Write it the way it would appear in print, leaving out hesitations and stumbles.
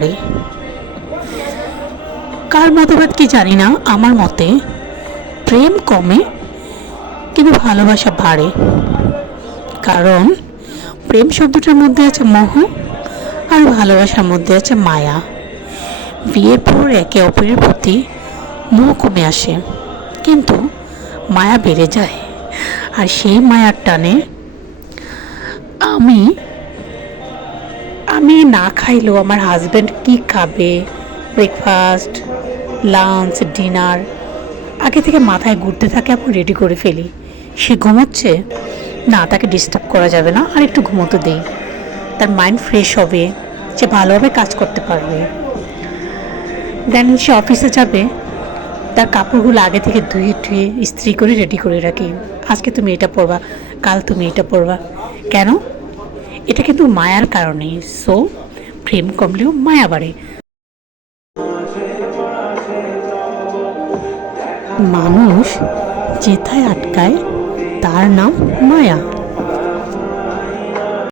বাড়ে। কার মতভেদ কি জানি না, আমার মতে প্রেম কমে কিন্তু ভালোবাসা বাড়ে। কারণ প্রেম শব্দটার মধ্যে আছে মোহ, আর ভালোবাসার মধ্যে আছে মায়া। বিয়ের পর একে অপরের প্রতি মোহ কমে আসে, কিন্তু মায়া বেড়ে যায়। আর সেই মায়ার টানে আমি আমি না খাইলেও আমার হাজব্যান্ড কি খাবে, ব্রেকফাস্ট, লাঞ্চ, ডিনার আগে থেকে মাথায় ঘুরতে থাকে, এবং রেডি করে ফেলি। সে ঘুমোচ্ছে, না তাকে ডিস্টার্ব করা যাবে না, আর একটু ঘুমোতে দেই, তার মাইন্ড ফ্রেশ হবে, সে ভালোভাবে কাজ করতে পারবে। দেন সে অফিসে যাবে, তার কাপড়গুলো আগে থেকে ধুয়ে ধুয়ে ইস্ত্রি করে রেডি করে রাখি। আজকে তুমি এটা পরবা, কাল তুমি এটা পরবা। কেন? এটা কিন্তু মায়ার কারণে। সো প্রেম কমলেও মায়া বাড়ে। মানুষ যেথায় আটকায় তার নাম মায়া।